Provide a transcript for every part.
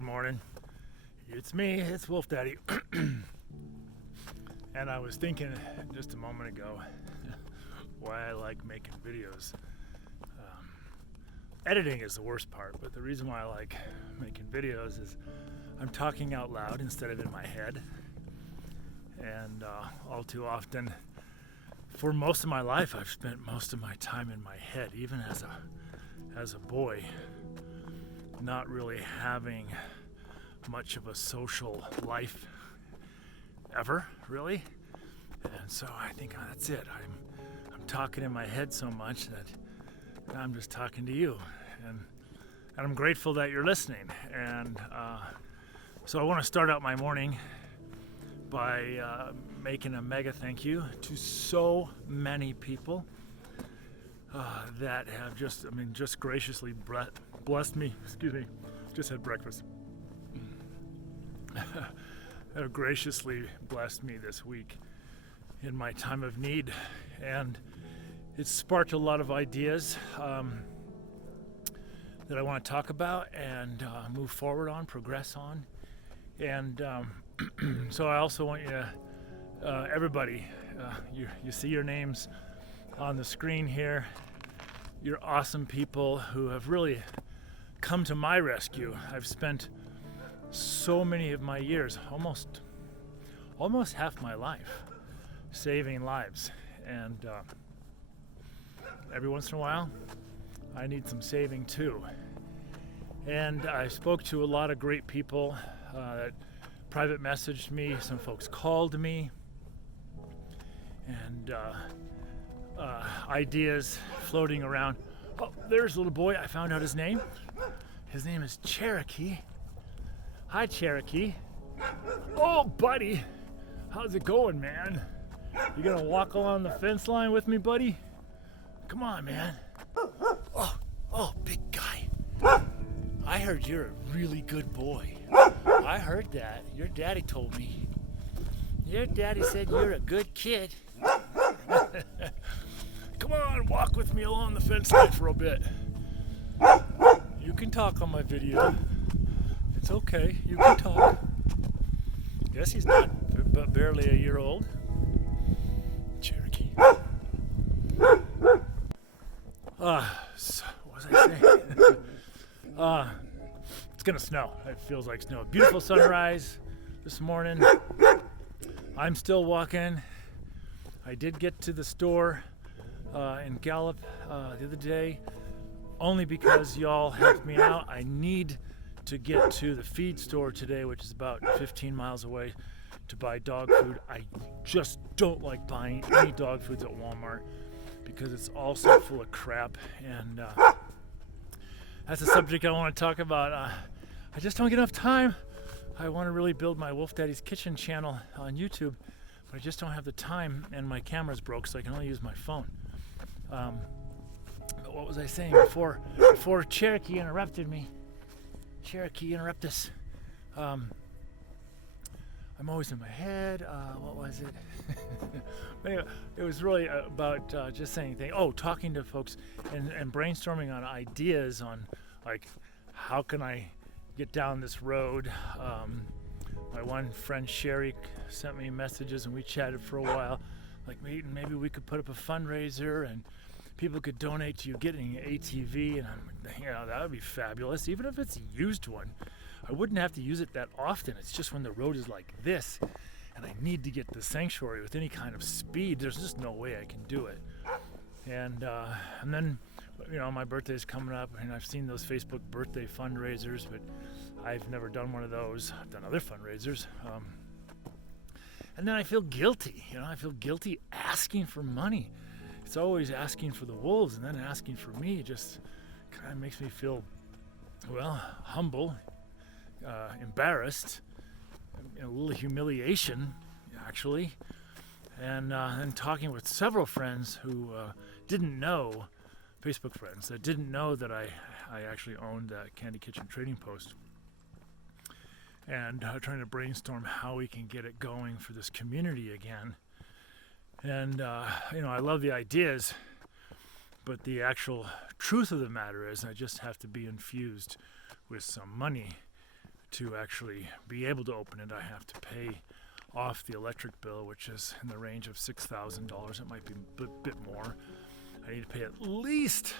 good morning. It's me, it's Wolf Daddy. And I was thinking just a moment ago why I like making videos. Editing is the worst part, but the reason why I like making videos is I'm talking out loud instead of in my head. And all too often, for most of my life, I've spent most of my time in my head, even as a boy, not really having much of a social life ever, really. And so I think that's it. I'm talking in my head so much that I'm just talking to you, and I'm grateful that you're listening. And so I want to start out my morning by making a mega thank you to so many people that have just graciously blessed me. Excuse me, just had breakfast. Have graciously blessed me this week in my time of need, and it's sparked a lot of ideas that I want to talk about and move forward on, progress on. And so I also want you to, everybody, you see your names on the screen here. You're awesome people who have really come to my rescue. I've spent so many of my years, almost half my life, saving lives. And every once in a while, I need some saving too. And I spoke to a lot of great people that private messaged me. Some folks called me, and ideas floating around. Oh, there's a little boy. I found out his name. His name is Cherokee. Hi, Cherokee. Oh, buddy. How's it going, man? You gonna walk along the fence line with me, buddy? Come on, man. Oh, big guy. I heard you're a really good boy. I heard that. Your daddy told me. Your daddy said you're a good kid. Come on, walk with me along the fence line for a bit. You can talk on my video. It's okay, you can talk. Guess he's not but barely a year old. Cherokee. So what was I saying? It's gonna snow. It feels like snow. Beautiful sunrise this morning. I'm still walking. I did get to the store in Gallup the other day, only because y'all helped me out. I need to get to the feed store today, which is about 15 miles away, to buy dog food. I just don't like buying any dog foods at Walmart because it's all so full of crap, and that's a subject I want to talk about. I just don't get enough time. I want to really build my Wolf Daddy's Kitchen channel on YouTube, but I just don't have the time, and my camera's broke, so I can only use my phone. But what was I saying before Cherokee interrupted me? Cherokee interrupt us. I'm always in my head. What was it? Anyway, it was really about just saying things. Oh, talking to folks and brainstorming on ideas on, like, how can I get down this road. My one friend Sherry sent me messages and we chatted for a while. Like, maybe we could put up a fundraiser and people could donate to you getting an ATV, and that would be fabulous, even if it's a used one. I wouldn't have to use it that often. It's just when the road is like this and I need to get to the sanctuary with any kind of speed, there's just no way I can do it. And then, my birthday's coming up, and I've seen those Facebook birthday fundraisers, but I've never done one of those. I've done other fundraisers. And then I feel guilty. I feel guilty asking for money. It's always asking for the wolves and then asking for me. It just kind of makes me feel, humble, embarrassed, a little humiliation, actually. And talking with several friends who didn't know, Facebook friends that didn't know that I actually owned that Candy Kitchen Trading Post. And trying to brainstorm how we can get it going for this community again. And, I love the ideas, but the actual truth of the matter is I just have to be infused with some money to actually be able to open it, I have to pay off the electric bill, which is in the range of $6,000. It might be a bit more. I need to pay at least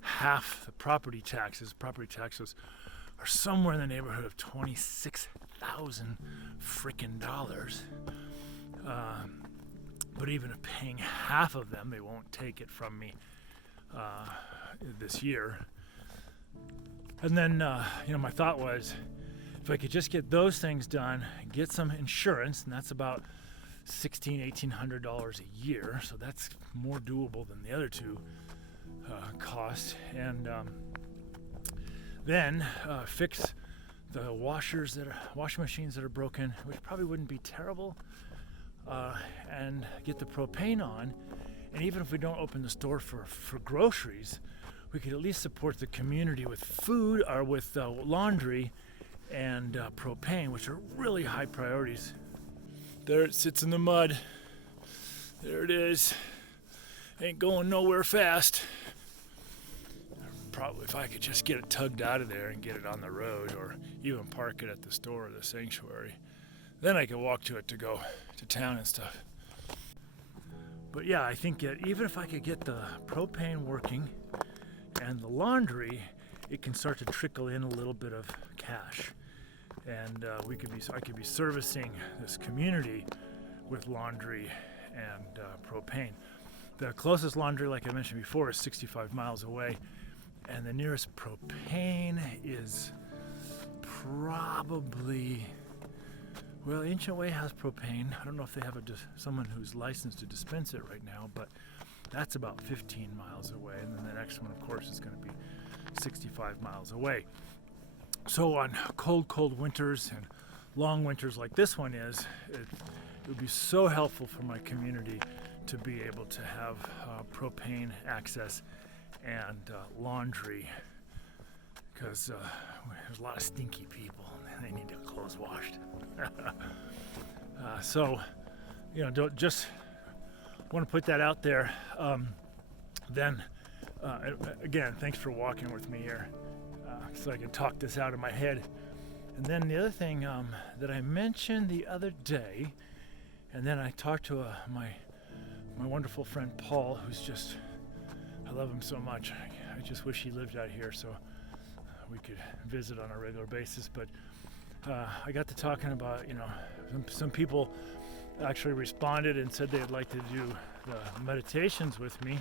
half the property taxes. Property taxes are somewhere in the neighborhood of $26,000 freaking dollars. But even if paying half of them, they won't take it from me this year. And then, my thought was, if I could just get those things done, get some insurance, and that's about $1,800 a year, so that's more doable than the other two costs. And then fix the washing machines that are broken, which probably wouldn't be terrible, and get the propane on. And even if we don't open the store for groceries, we could at least support the community with food or with laundry and propane, which are really high priorities. There it sits in the mud. There it is. Ain't going nowhere fast. Probably if I could just get it tugged out of there and get it on the road, or even park it at the store or the sanctuary, then I could walk to it to go to town and stuff. But yeah, I think that even if I could get the propane working and the laundry, it can start to trickle in a little bit of cash, and I could be servicing this community with laundry and propane. The closest laundry, like I mentioned before, is 65 miles away, and the nearest propane is probably, well, Ancient Way has propane. I don't know if they have someone who's licensed to dispense it right now, but that's about 15 miles away, and then the next one, of course, is going to be 65 miles away. So on cold winters and long winters like this one is, it would be so helpful for my community to be able to have propane access and laundry, because there's a lot of stinky people and they need their clothes washed. So, don't just want to put that out there. Then, again, thanks for walking with me here, so I can talk this out of my head. And then the other thing that I mentioned the other day, and then I talked to my wonderful friend Paul, who's just, I love him so much. I just wish he lived out here so we could visit on a regular basis. But I got to talking about, some people actually responded and said they'd like to do the meditations with me.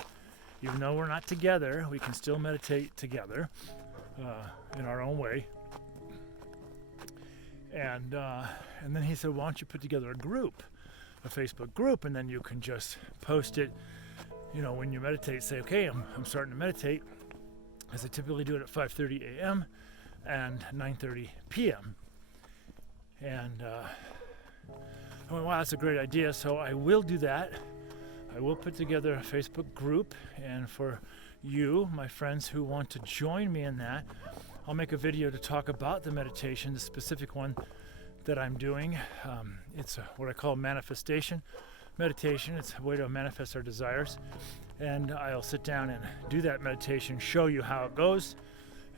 Even though we're not together, we can still meditate together in our own way. And then he said, why don't you put together a Facebook group, and then you can just post it, when you meditate, say, okay, I'm starting to meditate, as I typically do it at 5:30 a.m. and 9:30 p.m. And I went, wow, that's a great idea. So I will do that. I will put together a Facebook group, and for you, my friends who want to join me in that, I'll make a video to talk about the meditation, the specific one that I'm doing. It's what I call manifestation meditation. It's a way to manifest our desires, and I'll sit down and do that meditation, show you how it goes,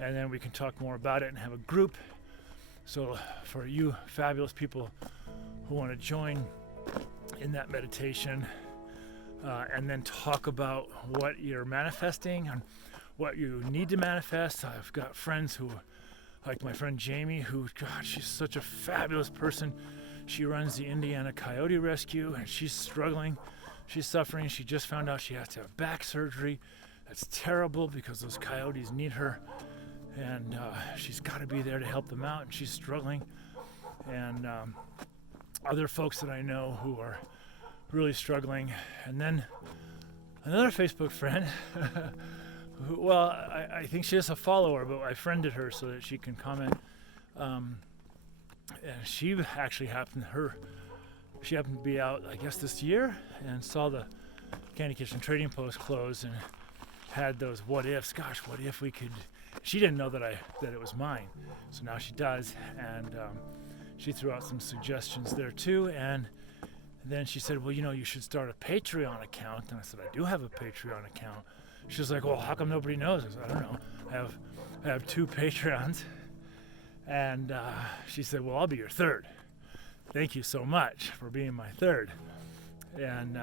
and then we can talk more about it and have a group. So for you fabulous people who want to join in that meditation, and then talk about what you're manifesting and what you need to manifest. I've got friends who, like my friend Jamie, who, God, she's such a fabulous person. She runs the Indiana Coyote Rescue, and she's struggling. She's suffering. She just found out she has to have back surgery. That's terrible because those coyotes need her, and she's got to be there to help them out, and she's struggling. And other folks that I know who are really struggling. And then another Facebook friend who, I think she is a follower, but I friended her so that she can comment. And she actually happened to be out, I guess, this year, and saw the Candy Kitchen Trading Post close and had those what ifs. Gosh, what if we could? She didn't know that it was mine, so now she does, and she threw out some suggestions there too. And then she said, well, you should start a Patreon account. And I said, I do have a Patreon account. She's like, well, how come nobody knows? I said, I don't know. I have 2 Patreons. And she said, well, I'll be your third. Thank you so much for being my third. And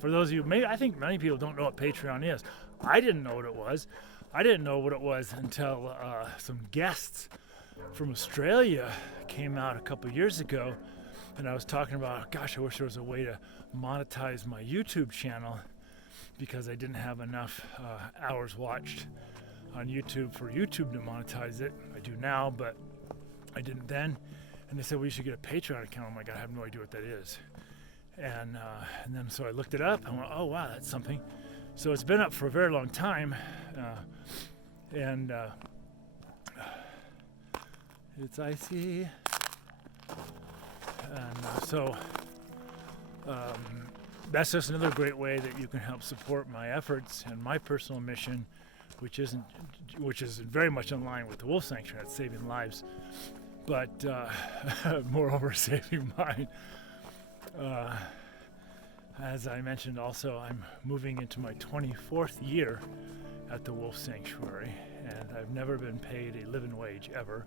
for those of you, I think many people don't know what Patreon is. I didn't know what it was. I didn't know what it was until some guests from Australia came out a couple years ago, and I was talking about, gosh, I wish there was a way to monetize my YouTube channel because I didn't have enough hours watched on YouTube for YouTube to monetize it. I do now, but I didn't then. And they said, well, you should get a Patreon account. I'm like, I have no idea what that is. And then so I looked it up and went, oh wow, that's something. So it's been up for a very long time, and it's icy, and so that's just another great way that you can help support my efforts and my personal mission, which is very much in line with the Wolf Sanctuary. It's saving lives, but moreover, saving mine. As I mentioned also, I'm moving into my 24th year at the Wolf Sanctuary, and I've never been paid a living wage ever.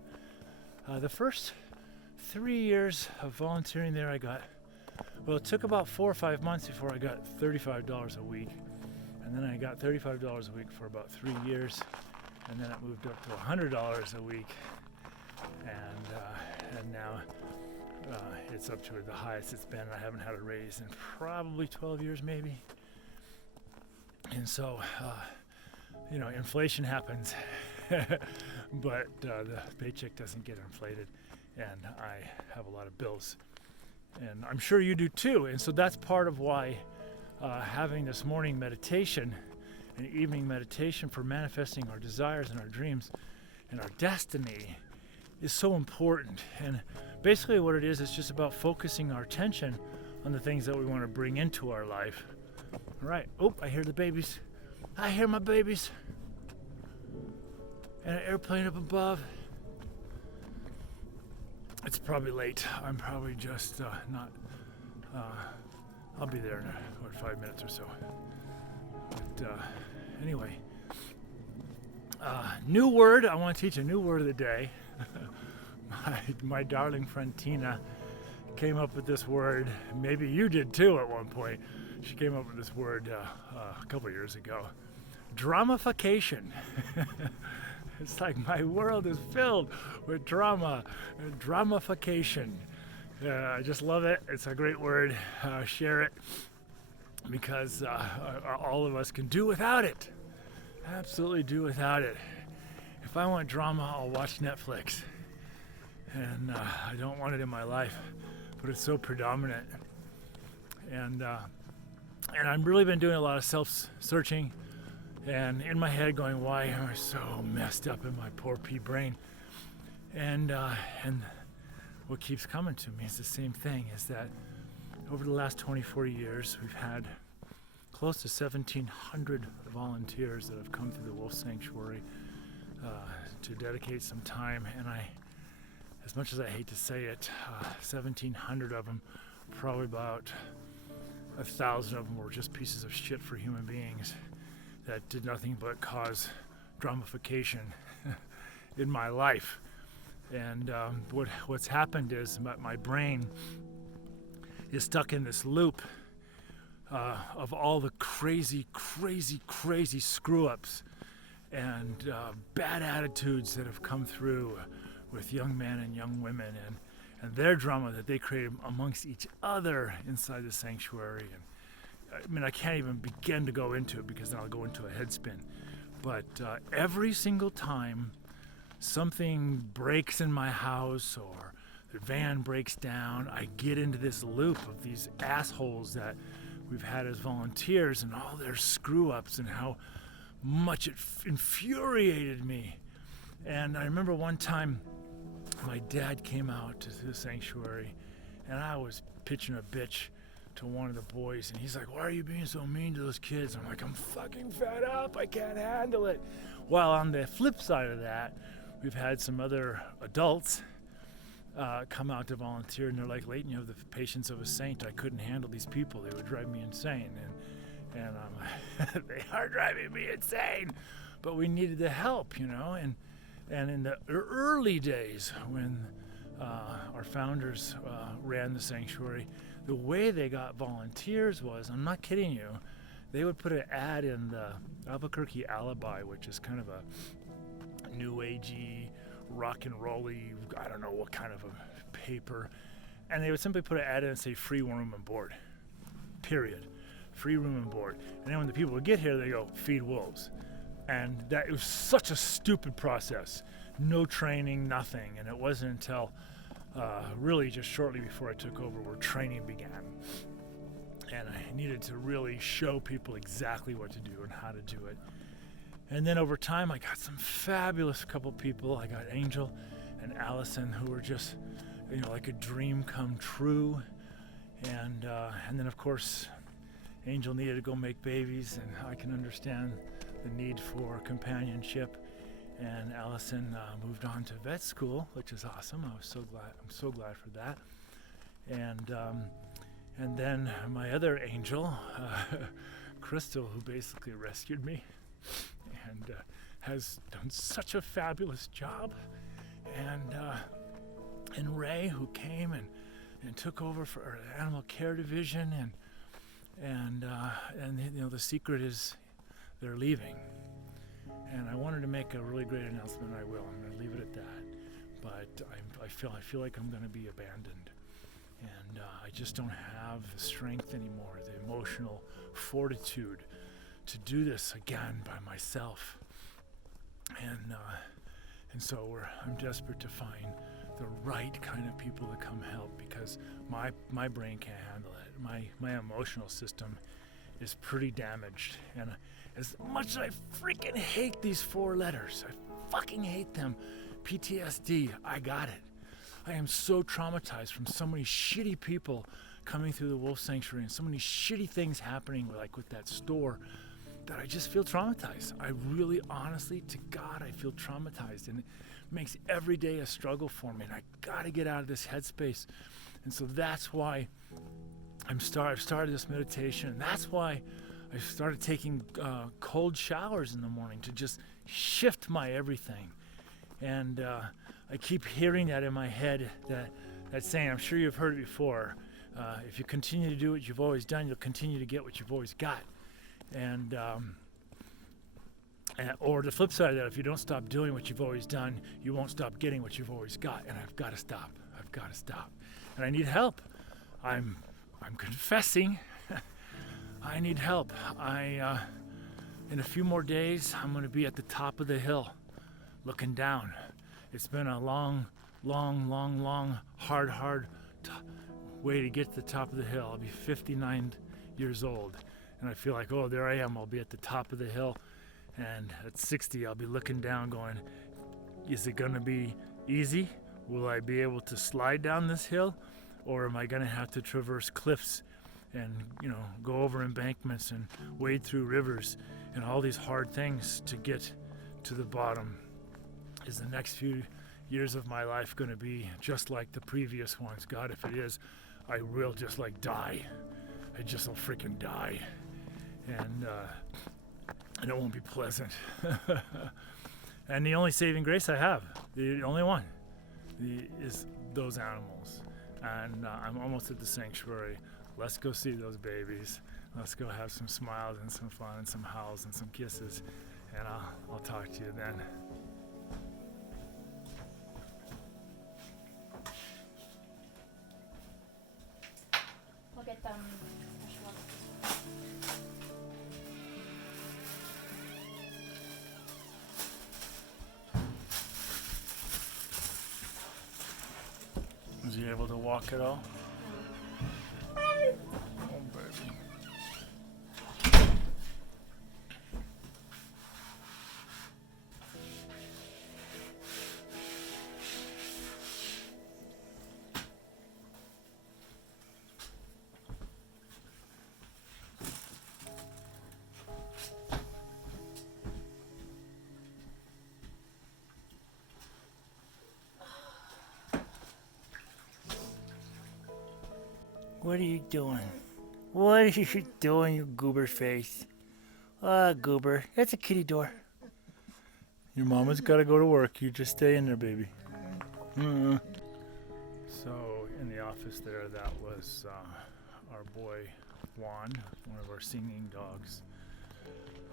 The first 3 years of volunteering there, it took about 4 or 5 months before I got $35 a week. And then I got $35 a week for about 3 years, and then it moved up to $100 a week, and now it's up to the highest it's been. I haven't had a raise in probably 12 years, maybe. And so, inflation happens, but the paycheck doesn't get inflated, and I have a lot of bills, and I'm sure you do too. And so that's part of why having this morning meditation and evening meditation for manifesting our desires and our dreams and our destiny is so important. And basically what it is, it's just about focusing our attention on the things that we want to bring into our life. All right. Oh, I hear the babies. I hear my babies. And an airplane up above. It's probably late. I'm probably just not... I'll be there in 5 minutes or so. But anyway. New word. I want to teach a new word of the day. My darling friend Tina came up with this word. Maybe you did too at one point. She came up with this word a couple years ago. Dramification. It's like my world is filled with drama and dramification. I just love it. It's a great word. Share it because all of us can do without it. Absolutely do without it. If I want drama, I'll watch Netflix. And I don't want it in my life, but it's so predominant. And I've really been doing a lot of self-searching and in my head going, why am I so messed up in my poor pea brain? And what keeps coming to me is the same thing, is that over the last 24 years, we've had close to 1,700 volunteers that have come through the Wolf Sanctuary to dedicate some time. And as much as I hate to say it, 1,700 of them, probably about 1,000 of them were just pieces of shit for human beings that did nothing but cause dramification in my life. And what's happened is my brain is stuck in this loop of all the crazy screw-ups and bad attitudes that have come through with young men and young women, and their drama that they create amongst each other inside the sanctuary. And I mean, I can't even begin to go into it because then I'll go into a headspin. But every single time something breaks in my house or the van breaks down, I get into this loop of these assholes that we've had as volunteers and all their screw-ups and how much it infuriated me. And I remember one time my dad came out to the sanctuary and I was pitching a bitch to one of the boys, and he's like, why are you being so mean to those kids? I'm like, I'm fucking fed up, I can't handle it. While on the flip side of that, we've had some other adults come out to volunteer, and they're like, Leighton, you have the patience of a saint. I couldn't handle these people, they would drive me insane. And I'm like, they are driving me insane, but we needed the help, and And in the early days when our founders ran the sanctuary, the way they got volunteers was, I'm not kidding you, they would put an ad in the Albuquerque Alibi, which is kind of a new agey, rock and rolly, I don't know what kind of a paper, and they would simply put an ad in and say free room and board, period, free room and board. And then when the people would get here, they go, feed wolves. And that, it was such a stupid process, no training, nothing. And it wasn't until really just shortly before I took over where training began. And I needed to really show people exactly what to do and how to do it. And then over time, I got some fabulous couple people. I got Angel and Allison, who were just, like a dream come true. And then, of course, Angel needed to go make babies, and I can understand the need for companionship. And Allison moved on to vet school, which is awesome. I'm so glad for that. And then my other angel, Crystal, who basically rescued me and has done such a fabulous job. And Ray, who came and took over for our animal care division. And the secret is they're leaving. And I wanted to make a really great announcement, and I will. I'm going to leave it at that. But I feel like I'm going to be abandoned. And I just don't have the strength anymore, the emotional fortitude to do this again by myself. And so I'm desperate to find the right kind of people to come help, because my brain can't handle it. My emotional system is pretty damaged. And as much as I freaking hate these 4 letters, I fucking hate them, PTSD, I got it. I am so traumatized from so many shitty people coming through the wolf sanctuary and so many shitty things happening with that store, that I just feel traumatized. I really, honestly, to God, I feel traumatized, and it makes every day a struggle for me, and I gotta get out of this headspace. And so that's why I've started this meditation, and that's why I started taking cold showers in the morning to just shift my everything. And I keep hearing that in my head, that saying, I'm sure you've heard it before, if you continue to do what you've always done, you'll continue to get what you've always got. Or the flip side of that, if you don't stop doing what you've always done, you won't stop getting what you've always got. And I've got to stop. And I need help. I'm confessing. I need help. In a few more days, I'm going to be at the top of the hill, looking down. It's been a long, hard way to get to the top of the hill. I'll be 59 years old, and I feel like, oh, there I am. I'll be at the top of the hill, and at 60, I'll be looking down going, is it going to be easy? Will I be able to slide down this hill, or am I going to have to traverse cliffs and, go over embankments and wade through rivers and all these hard things to get to the bottom? Is the next few years of my life going to be just like the previous ones? God, if it is, I will just die. I just will freaking die. And it won't be pleasant. And the only saving grace I have, the only one, is those animals. And I'm almost at the sanctuary. Let's go see those babies. Let's go have some smiles and some fun and some howls and some kisses. And I'll talk to you then. We'll get them Was he able to walk at all? Oh, baby. What are you doing? What are you doing, you goober face? Ah, goober. That's a kitty door. Your mama's got to go to work. You just stay in there, baby. So in the office there, that was our boy Juan, one of our singing dogs,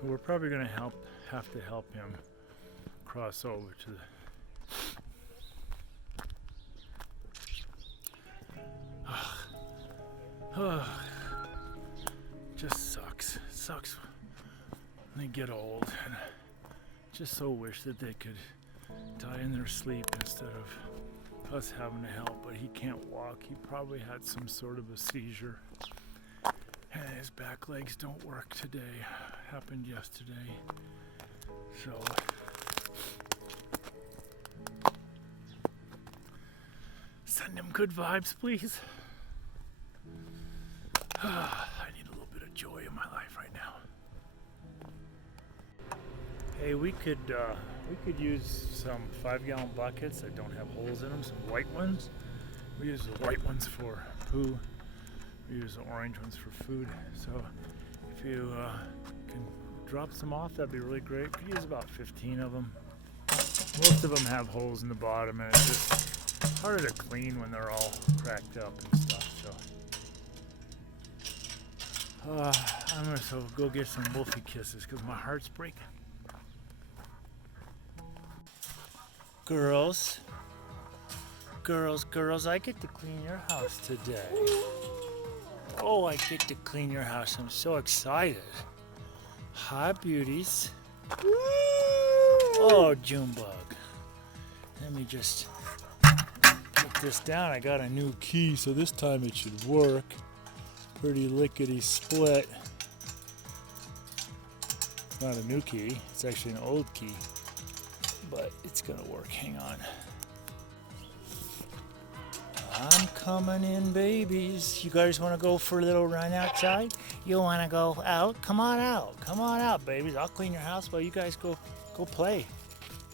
who we're probably going to have to help him cross over to the just sucks when they get old, and just so wish that they could die in their sleep instead of us having to help. But he can't walk. He probably had some sort of a seizure, and his back legs don't work today. Happened yesterday. So send him good vibes, please. I need a little bit of joy in my life right now. Hey, we could use some 5-gallon buckets that don't have holes in them, some white ones. We use the white ones for poo. We use the orange ones for food. So if you can drop some off, that'd be really great. Could use about 15 of them. Most of them have holes in the bottom, and it's just harder to clean when they're all cracked up and stuff. So I'm gonna go get some wolfie kisses because my heart's breaking. Girls, I get to clean your house today. Oh, I get to clean your house. I'm so excited. Hi, beauties. Oh, Junebug. Let me just put this down. I got a new key, so this time it should work. Pretty lickety split. It's not a new key. It's actually an old key. But it's gonna work. Hang on. I'm coming in, babies. You guys want to go for a little run outside? You want to go out? Come on out. Come on out, babies. I'll clean your house while you guys go play.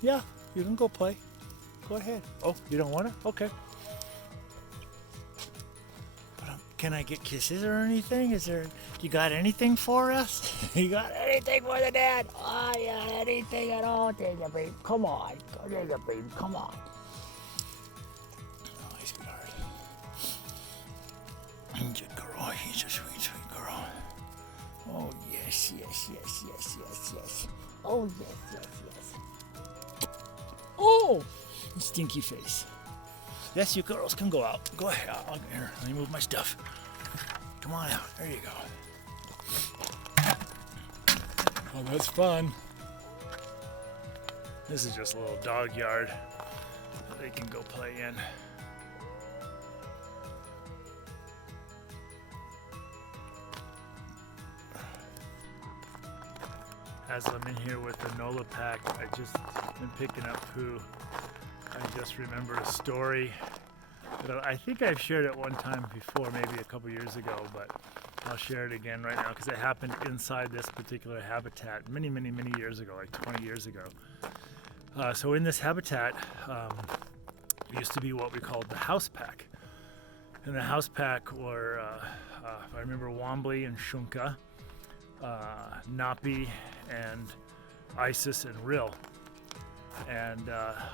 Yeah, you can go play. Go ahead. Oh, you don't want to? Okay. But can I get kisses or anything? You got anything for us? You got anything for the dad? Oh, yeah, anything at all? There you, babe. Come on. There you, babe. Come on. Good girl, he's a sweet, sweet girl. Oh, yes. Oh, yes. Oh, stinky face. Yes, you girls can go out. Go ahead. Here, let me move my stuff. Come on out. There you go. Oh, that's fun. This is just a little dog yard that they can go play in. As I'm in here with the NOLA pack, I just been picking up poo. I just remembered a story that I think I've shared it one time before, maybe a couple years ago, but I'll share it again right now because it happened inside this particular habitat many years ago, like 20 years ago. So in this habitat, it used to be what we called the house pack. And the house pack were, if I remember, Wombly and Shunka, Napi and Isis and Rill, and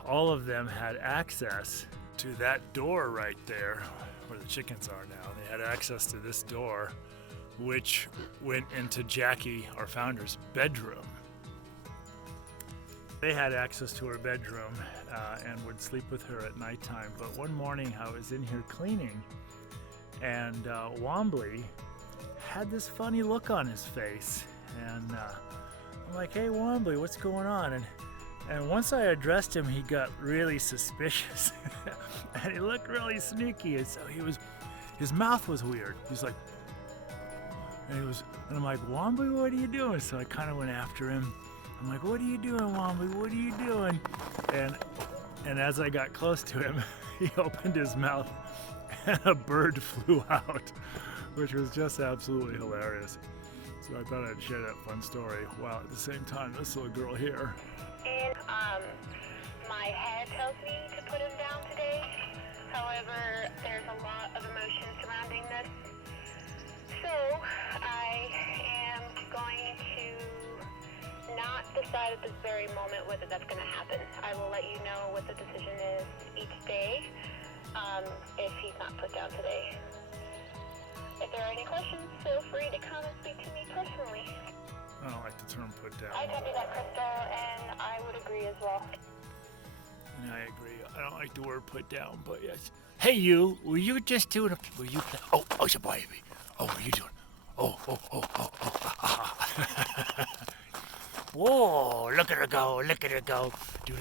all of them had access to that door right there where the chickens are now. They had access to this door, which went into Jackie, our founder's bedroom. They had access to her bedroom and would sleep with her at nighttime. But one morning I was in here cleaning, and Wombly had this funny look on his face, and I'm like, "Hey, Wombly, what's going on?" And once I addressed him, he got really suspicious, and he looked really sneaky. And so his mouth was weird. He's like, and I'm like, "Wombly, what are you doing?" So I kind of went after him. I'm like, "What are you doing, Wombly? What are you doing?" And as I got close to him, he opened his mouth, and a bird flew out, which was just absolutely hilarious. So I thought I'd share that fun story while at the same time this little girl here. And my head tells me to put him down today. However, there's a lot of emotion surrounding this. So I am going to not decide decide at this very moment whether that's going to happen. I will let you know what the decision is each day if he's not put down today. If there are any questions, feel free to come and speak to me personally. I don't like the term put down. I copy that, Crystal, and I would agree as well. And I agree. I don't like the word put down, but yes. Hey, you. Were you just doing a? Were you? Oh, it's a baby. Oh, what are you doing? Oh. Whoa! Look at her go! Look at her go! Do.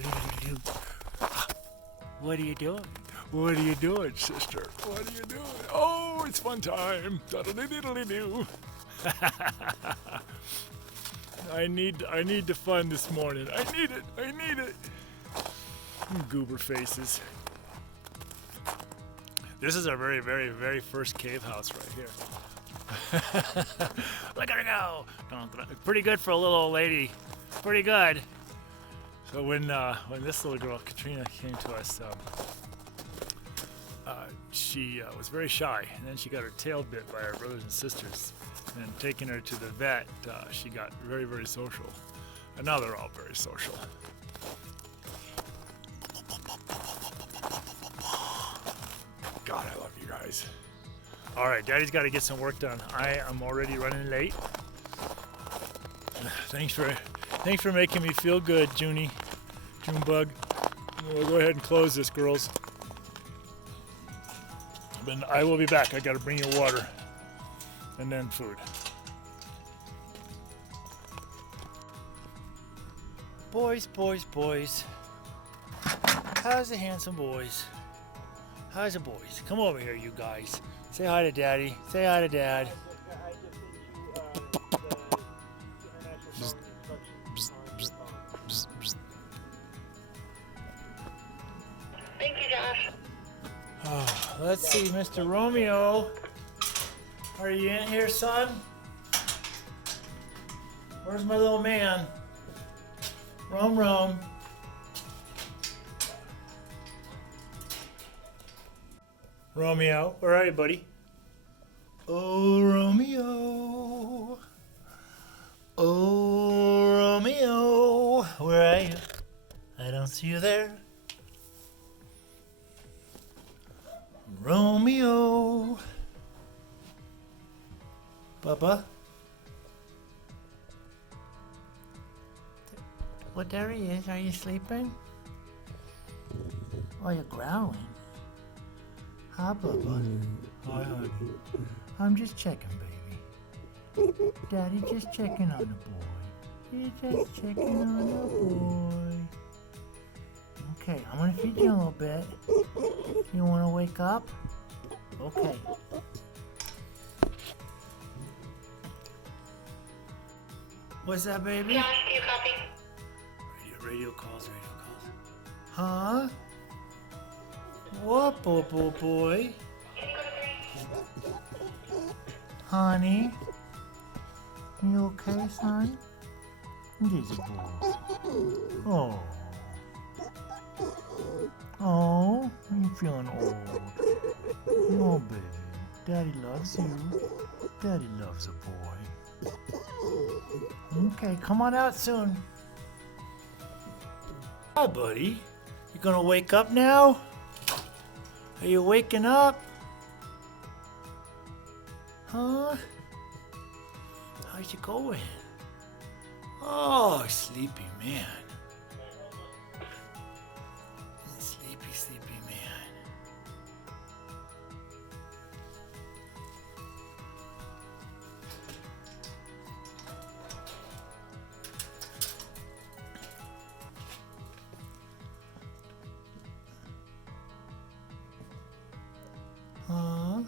What are you doing? What are you doing, sister? What are you doing? Oh, it's fun time. Diddly-diddly-doo. I need the fun this morning. I need it. Goober faces. This is our very, very, very first cave house right here. Look at her go! Pretty good for a little old lady. Pretty good. So when this little girl, Katrina, came to us, she was very shy, and then she got her tail bit by her brothers and sisters. And taking her to the vet, she got very, very social. And now they're all very social. God, I love you guys. All right, Daddy's got to get some work done. I am already running late. Thanks for making me feel good, Junebug. We'll go ahead and close this, girls. But I will be back. I got to bring you water and then food. Boys. How's the handsome boys? How's the boys? Come over here, you guys. Say hi to Daddy. Say hi to Dad. Thank you, Josh. Oh, let's see, Mr. Romeo. Are you in here, son? Where's my little man? Rome. Romeo, where are you, buddy? Oh, Romeo. Oh, Romeo. Where are you? I don't see you there. Romeo. Bubba? What, there he is. Are you sleeping? Oh, you're growling. Hi, Bubba. Hi, honey. I'm just checking, baby. Daddy just checking on the boy. He's just checking on the boy. Okay, I'm gonna feed you a little bit. You wanna wake up? Okay. What's that, baby? Josh, do you copy? Radio calls. Huh? What, boy? Can you go to 3? Honey? You okay, son? He's a boy. Oh, you feeling old? Oh, baby. Daddy loves you. Daddy loves a boy. Okay, come on out soon. Hi, buddy. You gonna wake up now? Are you waking up? Huh? How's it going? Oh, sleepy man. Sleepy man. Huh?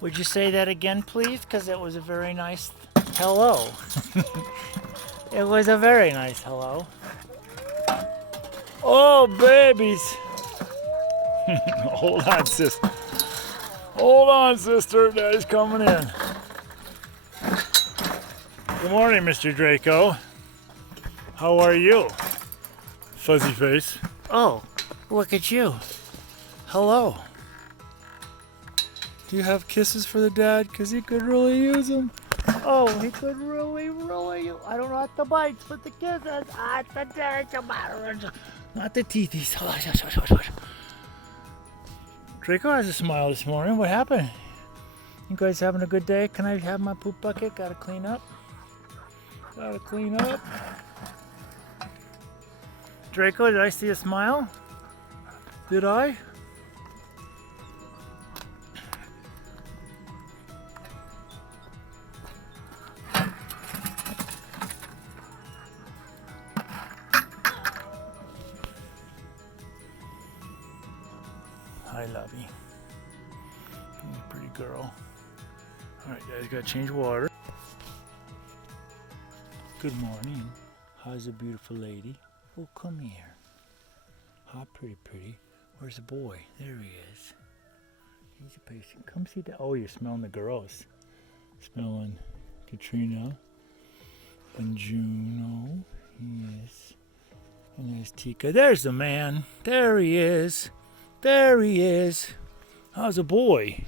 Would you say that again, please? Because it was a very nice hello. It was a very nice hello. Oh, babies. Hold on, sister. Hold on, sister. Daddy's coming in. Good morning, Mr. Draco. How are you? Fuzzy face. Oh, Look at you. Hello. Do you have kisses for the dad? Because he could really use them. Oh, he could really use. I don't want the bites, but the kisses. The dad. Not the teethies. Draco has a smile this morning. What happened? You guys having a good day? Can I have my poop bucket? Gotta clean up. Draco, did I see a smile? Did I? Hi, Lovey. You're a pretty girl. Alright, guys, gotta change water. Good morning. How's a beautiful lady? Oh, come here. Hi, pretty. Where's the boy? There he is. He's a patient. Come see the. Oh, you're smelling the girls. Smelling Katrina and Juno. Yes. And there's Tika. There's the man. There he is. How's a boy?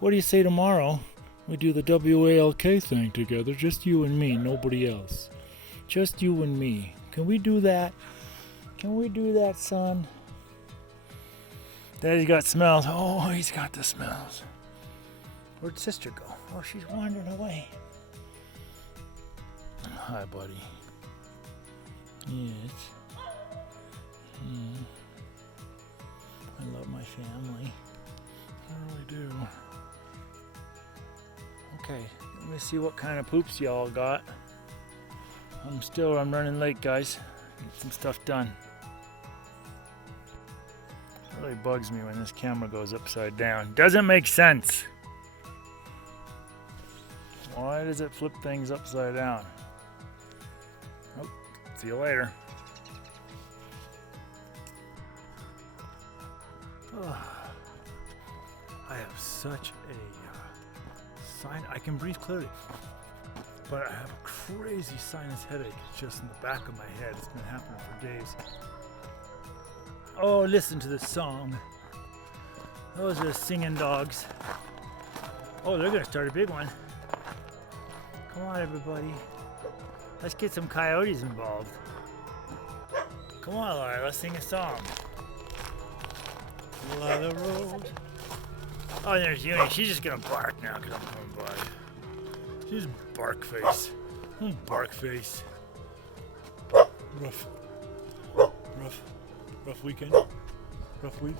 What do you say tomorrow? We do the WALK thing together. Just you and me, nobody else. Just you and me. Can we do that? Son? Daddy's got smells. Oh, he's got the smells. Where'd sister go? Oh, she's wandering away. Hi, buddy. Yes. I love my family. I really do. Okay, let me see what kind of poops y'all got. I'm running late, guys. Get some stuff done. It really bugs me when this camera goes upside down. Doesn't make sense. Why does it flip things upside down? Oh, see you later. I have such a sign. I can breathe clearly, but I have a crazy sinus headache. It's just in the back of my head. It's been happening for days. Oh, listen to this song. Those are the singing dogs. Oh, they're gonna start a big one. Come on, everybody. Let's get some coyotes involved. Come on, Laura. Let's sing a song. Love the road. Oh, there's Uni. She's just gonna bark now because I'm coming by. She's bark face. Bark face. Rough weekend. Rough week.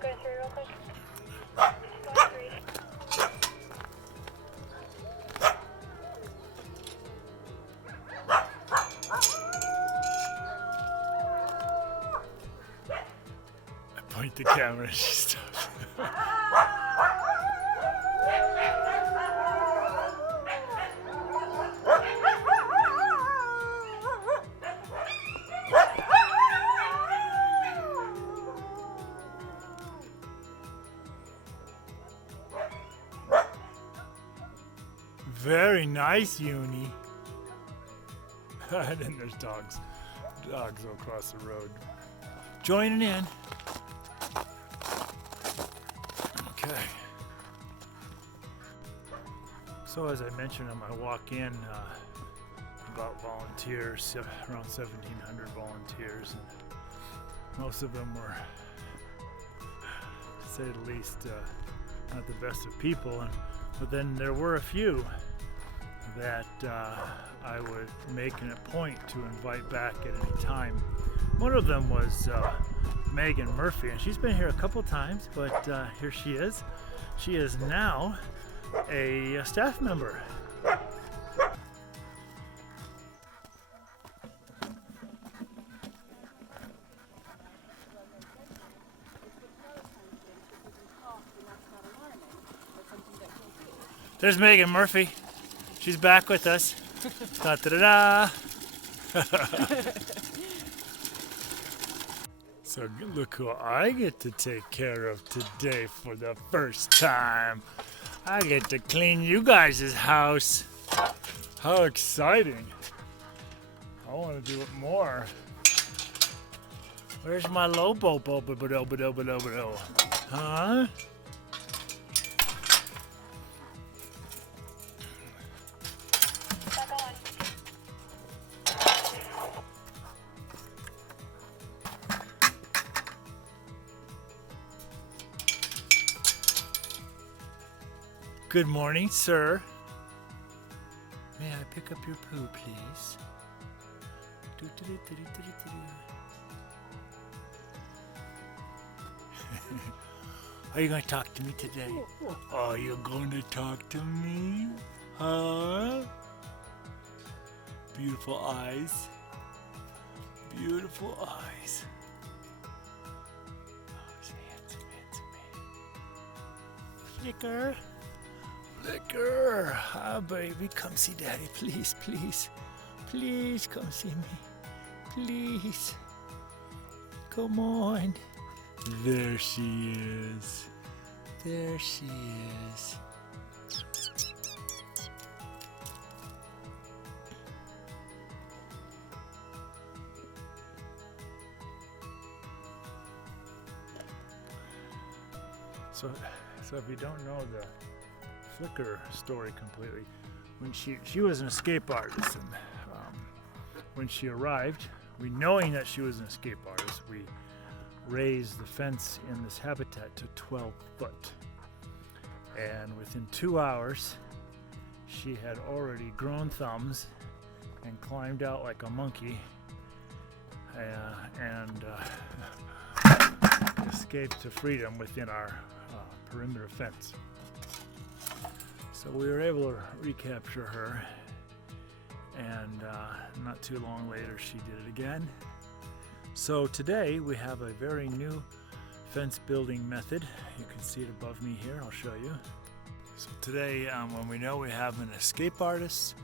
Go through real quick. Go through. I point the camera and she stops. Very nice, Uni. And then there's dogs. Dogs across the road. Joining in. Okay. So as I mentioned on my walk in, about volunteers, around 1,700 volunteers, and most of them were, to say the least, not the best of people. But then there were a few that I would make it a point to invite back at any time. One of them was Megan Murphy, and she's been here a couple times, but here she is. She is now a staff member. There's Megan Murphy. She's back with us. Da-da-da-da. So look who I get to take care of today for the first time. I get to clean you guys' house. How exciting. I want to do it more. Where's my Lobo? Huh? Back on. Good morning, sir. May I pick up your poo, please? Are you going to talk to me today? Are you going to talk to me? Huh? Beautiful eyes. Beautiful eyes. Oh, he's handsome, handsome man. Flicker. Flicker. Hi, baby. Come see Daddy, please, please. Please come see me. Please. Come on. There she is. There she is. So if you don't know the Flicker story completely, when she was an escape artist, and when she arrived, knowing that she was an escape artist, we raised the fence in this habitat to 12 foot. And within 2 hours, she had already grown thumbs and climbed out like a monkey and escaped to freedom within our perimeter fence. So we were able to recapture her, and not too long later she did it again. So today we have a very new fence building method. You can see it above me here. I'll show you. So today, when we know we have an escape artist,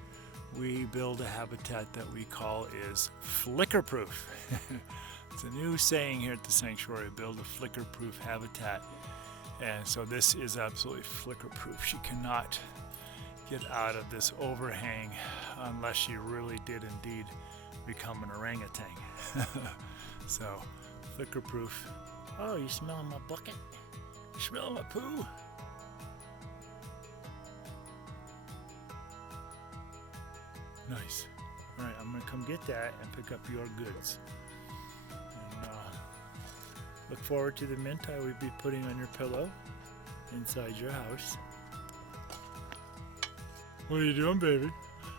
we build a habitat that we call is flicker proof. It's a new saying here at the sanctuary: build a flicker proof habitat. And so this is absolutely flicker proof. She cannot get out of this overhang unless she really did indeed become an orangutan. So, flicker proof. Oh, you smelling my bucket? You smelling my poo? Nice. All right, I'm gonna come get that and pick up your goods. And look forward to the mint I will be putting on your pillow inside your house. What are you doing, baby?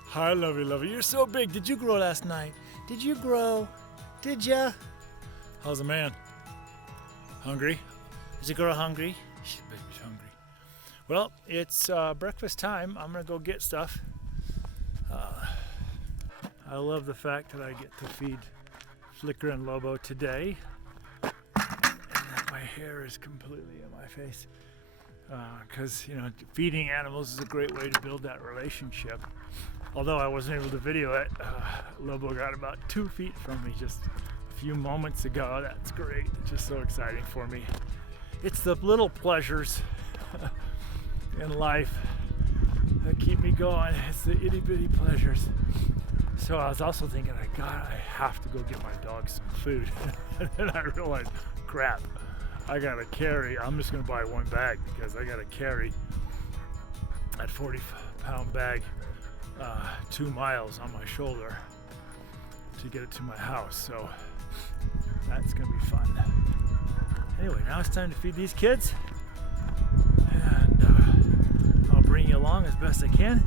Hi, lovey, lovey. You're so big. Did you grow last night? Did you grow? Did ya? How's the man? Hungry? Is the girl hungry? She's hungry. Well, it's breakfast time. I'm gonna go get stuff. I love the fact that I get to feed Flicker and Lobo today, and that my hair is completely in my face. Because feeding animals is a great way to build that relationship. Although I wasn't able to video it, Lobo got about 2 feet from me just a few moments ago. That's great. It's just so exciting for me. It's the little pleasures in life that keep me going. It's the itty bitty pleasures. So I was also thinking, I have to go get my dog some food. And then I realized, crap, I gotta carry. I'm just gonna buy one bag because I gotta carry that 40-pound bag 2 miles on my shoulder to get it to my house. So that's gonna be fun. Anyway, now it's time to feed these kids, and I'll bring you along as best I can.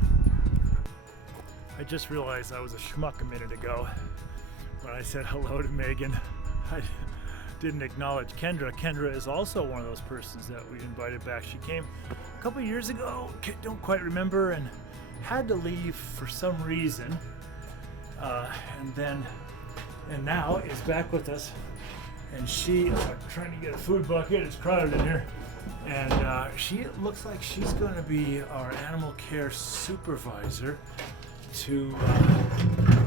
I just realized I was a schmuck a minute ago when I said hello to Megan. I didn't acknowledge Kendra. Kendra is also one of those persons that we invited back. She came a couple years ago, don't quite remember, and had to leave for some reason, and now is back with us. And she trying to get a food bucket. It's crowded in here, and she looks like she's going to be our animal care supervisor to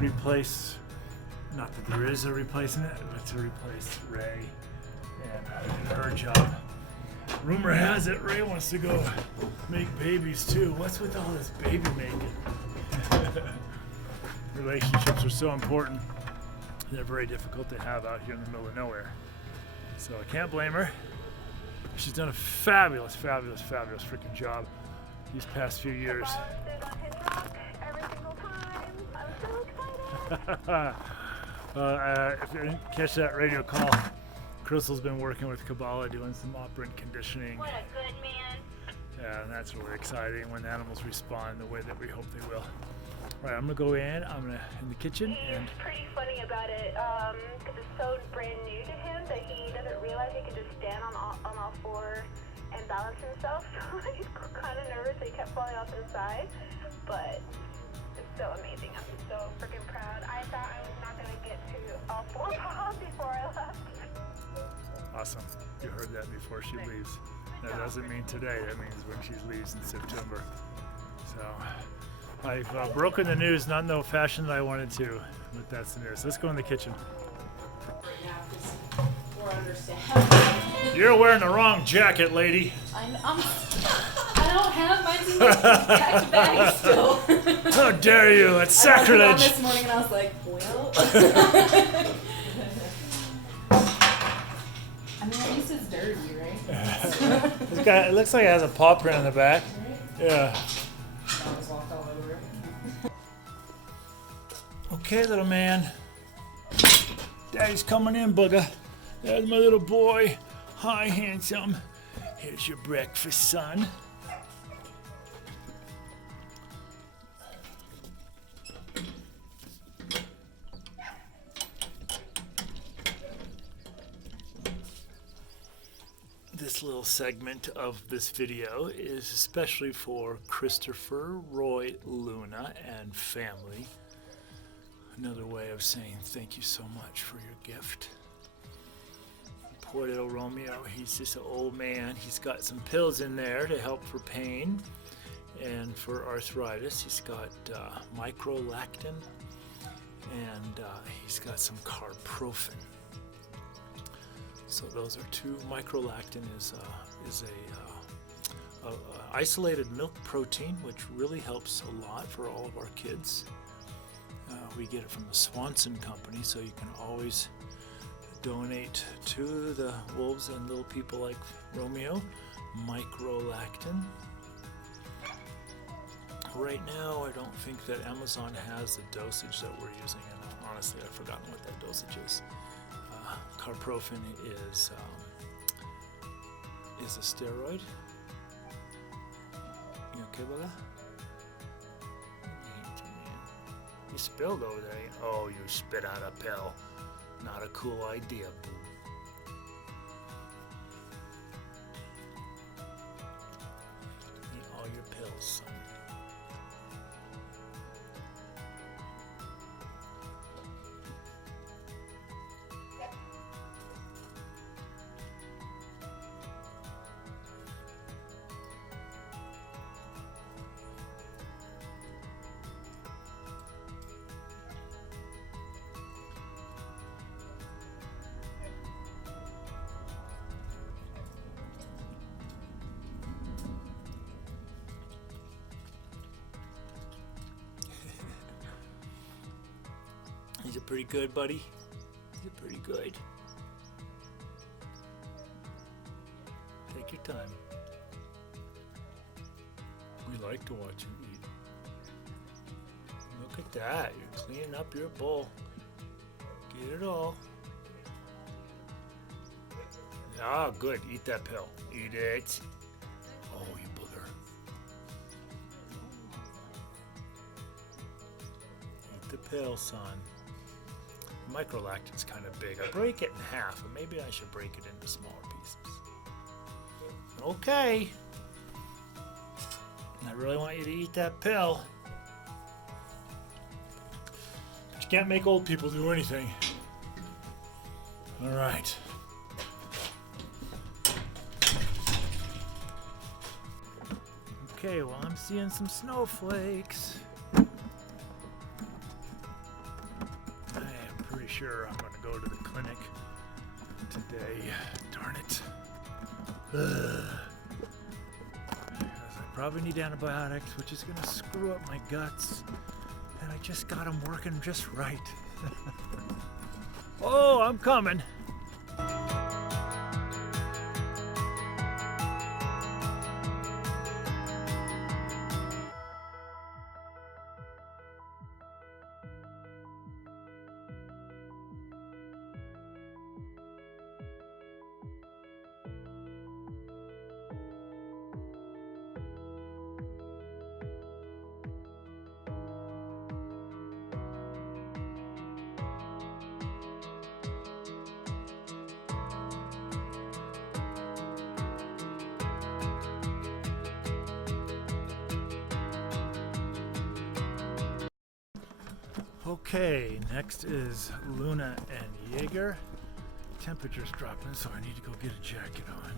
replace. Not that there is a replacement, but to replace Ray and her job. Rumor has it Ray wants to go make babies too. What's with all this baby making? Relationships are so important. They're very difficult to have out here in the middle of nowhere. So I can't blame her. She's done a fabulous freaking job these past few years. Every single time. I'm so excited. If you didn't catch that radio call, Crystal's been working with Kabbalah doing some operant conditioning. What a good man. Yeah, and that's really exciting when the animals respond the way that we hope they will. All right, I'm gonna go in. I'm gonna in the kitchen and. He's pretty funny about it because it's so brand new to him that he doesn't realize he can just stand on all four and balance himself. So he's kind of nervous. So he kept falling off to the side, but it's so amazing. I'm so freaking proud. I thought I was not gonna get to all four paws before I left. Awesome. You heard that before she leaves. That doesn't mean today. That means when she leaves in September. So I've broken the news, not in the fashion that I wanted to, but that's the news. Let's go in the kitchen. Right now, because we're understaffed. You're wearing the wrong jacket, lady. I don't have mine back to back still. How dare you? That's I put it on sacrilege. this morning and I was like, well. I mean, at least it's dirty, right? This guy, it looks like it has a paw print on the back. Yeah. I was walked all over it. Okay, little man. Daddy's coming in, bugger. There's my little boy. Hi, handsome. Here's your breakfast, son. This little segment of this video is especially for Christopher, Roy, Luna, and family. Another way of saying thank you so much for your gift. Poor little Romeo, he's just an old man. He's got some pills in there to help for pain and for arthritis. He's got microlactin and he's got some carprofen. So those are two. Microlactin is a isolated milk protein, which really helps a lot for all of our kids. We get it from the Swanson Company, so you can always donate to the wolves and little people like Romeo. Microlactin. Right now, I don't think that Amazon has the dosage that we're using, and honestly, I've forgotten what that dosage is. Carprofen is a steroid. You okay with that? You spilled over there. Oh, you spit out a pill. Not a cool idea, boo. Eat all your pills, son. Is it pretty good, buddy? Is it pretty good? Take your time. We like to watch you eat. Look at that. You're cleaning up your bowl. Get it all. Ah, good. Eat that pill. Eat it. Oh, you booger. Eat the pill, son. Microlactin's kind of big. I break it in half, and maybe I should break it into smaller pieces. Okay. I really want you to eat that pill. But you can't make old people do anything. All right. Okay, well, I'm seeing some snowflakes. Sure, I'm going to go to the clinic today. Darn it. I probably need antibiotics, which is going to screw up my guts. And I just got them working just right. Oh, I'm coming. Okay, next is Luna and Jaeger. Temperature's dropping, so I need to go get a jacket on.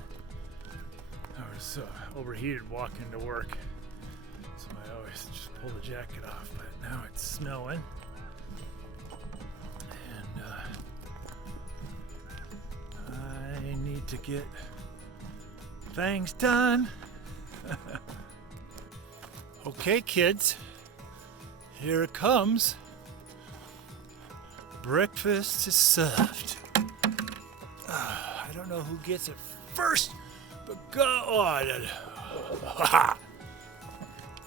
I was overheated walking to work, so I always just pull the jacket off, but now it's snowing. And I need to get things done. Okay, kids, here it comes. Breakfast is served. I don't know who gets it first, but go on.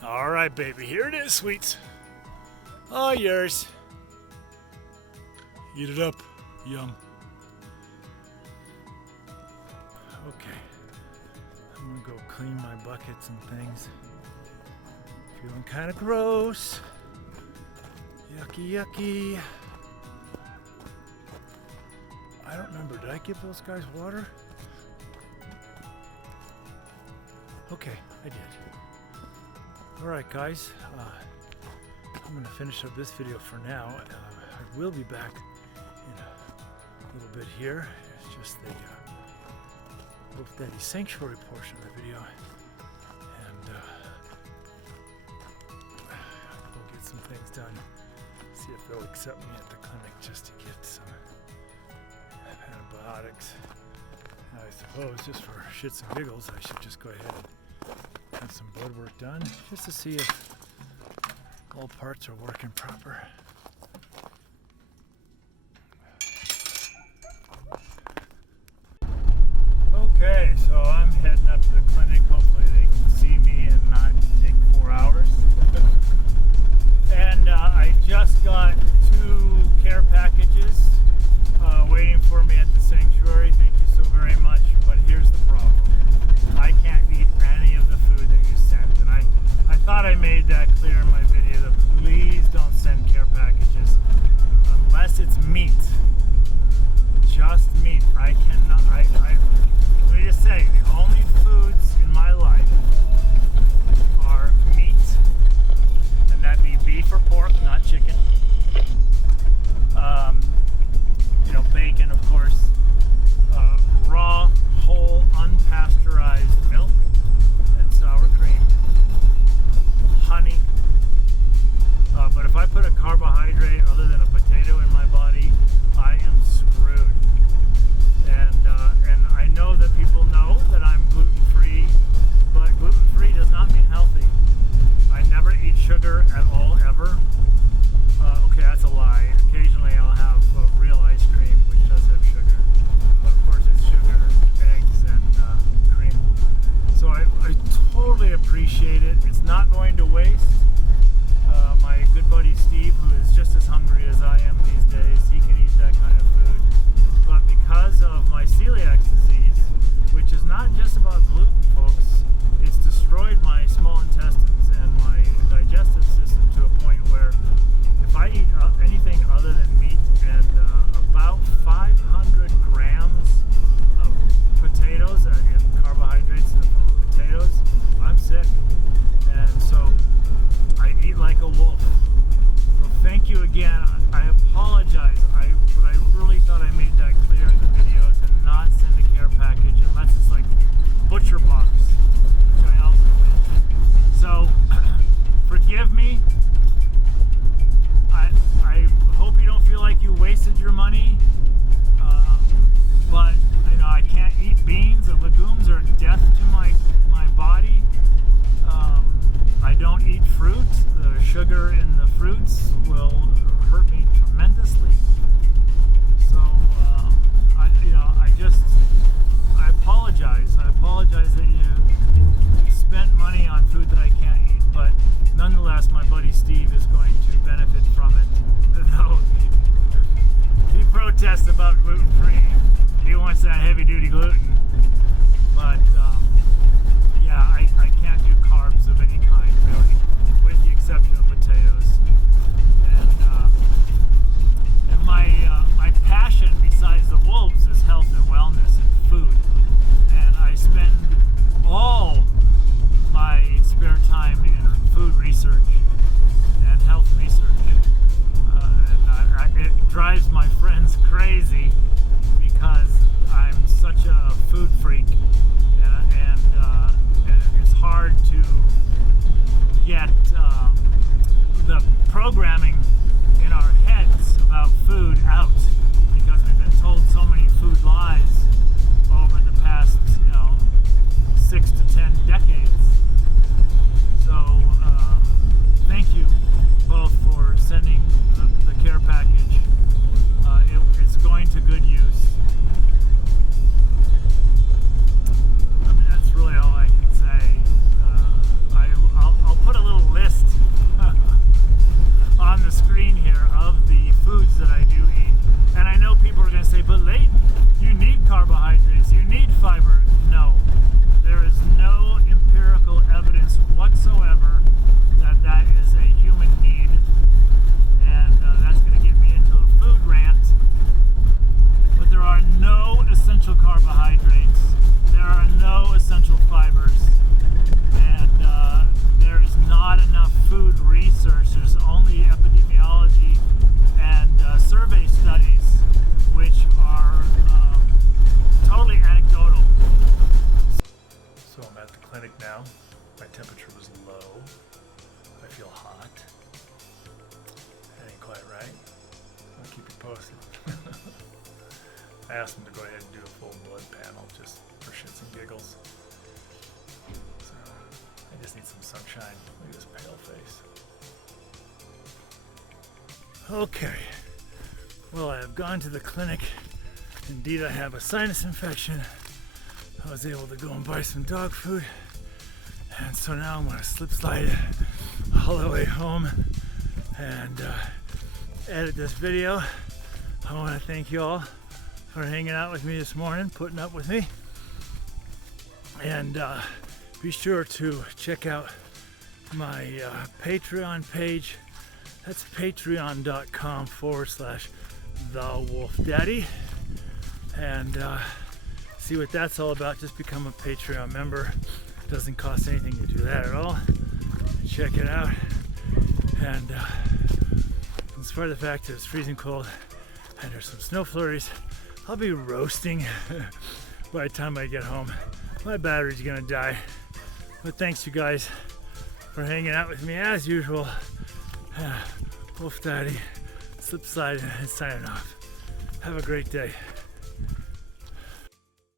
All right, baby, here it is, sweets. All yours. Eat it up. Yum. Okay. I'm gonna go clean my buckets and things. Feeling kind of gross. Yucky, yucky. I don't remember. Did I give those guys water? Okay, I did. Alright, guys. I'm going to finish up this video for now. I will be back in a little bit here. It's just the Wolf Daddy Sanctuary portion of the video. And we'll get some things done. See if they'll accept me at the clinic just to get some antibiotics. I suppose just for shits and giggles I should just go ahead and have some blood work done just to see if all parts are working proper. Okay, so I'm heading up to the clinic. Hopefully they can see me and not take 4 hours. And I just got 2 care packages waiting for me at the sanctuary. Thank you so very much. But here's the problem. I can't eat any of the food that you sent. And I thought I made that clear in my video that please don't send care packages unless it's meat. Just meat. I cannot, let me just say, the only foods in my life are meat, and that be beef or pork, not chicken. Bacon, of course, raw, whole, unpasteurized milk and sour cream, honey. But if I put a carbohydrate other than a potato in my body, I am screwed. And I know that people know that I'm gluten-free, but gluten-free does not mean healthy. I never eat sugar at all, ever. Okay, that's a lie. Occasionally I'll have real ice cream, which does have sugar. But of course it's sugar, eggs, and cream. So I totally appreciate it. It's not going to waste. My good buddy Steve, who is just as hungry as I am these days, he can eat that kind of food. But because of my celiac disease, which is not just about gluten, folks, it's destroyed my small intestines and my digestive system to a point where if I eat anything other than meat and about 500 grams of potatoes, carbohydrates in the form of potatoes, I'm sick. And so I eat like a wolf. So thank you again. I apologize, but I really thought I made that clear in the video to not send a care package unless it's like Butcher Box, which I also mentioned. So forgive me. I hope you don't feel like you wasted your money, but I can't eat beans. The legumes are death to my body. I don't eat fruit. The sugar in the fruits will hurt me tremendously. So out gluten free. He wants that heavy duty gluten. But yeah, I can't do carbs of any kind really, with the exception of potatoes. And my passion besides the wolves is health and wellness and food. And I spend all my spare time in food research and health research. And it drives my friends crazy because I'm such a food freak, and it's hard to get the programming in our heads about food out, because we've been told so many food lies over the past 6 to 10 decades. So thank you both for sending the care package. It's going to good use. I mean, that's really all I can say. I'll put a little list on the screen here of the foods that I do eat. And I know people are going to say, but Leighton, you need carbohydrates, you need fiber. No, there is no empirical evidence whatsoever that that is a human need. And that's going to get me into a food rant. But there are no essential carbohydrates. There are no essential fibers. And there is not enough food research. There's only epidemiology and survey studies, which are totally anecdotal. So I'm at the clinic now. My temperature was low. I feel hot. That ain't quite right. I'll keep you posted. I asked them to go ahead and do a full blood panel just for shits and giggles. So I just need some sunshine. Look at this pale face. Okay. Well, I have gone to the clinic. Indeed, I have a sinus infection. I was able to go and buy some dog food. And so now I'm going to slip slide all the way home and edit this video. I want to thank you all for hanging out with me this morning, putting up with me. And be sure to check out my Patreon page. That's patreon.com/TheWolfDaddy. And see what that's all about. Just become a Patreon member. It doesn't cost anything to do that at all. Check it out. And in spite of the fact that it's freezing cold and there's some snow flurries, I'll be roasting by the time I get home. My battery's gonna die. But thanks you guys for hanging out with me as usual. Wolf Daddy, slip slide and signing off. Have a great day.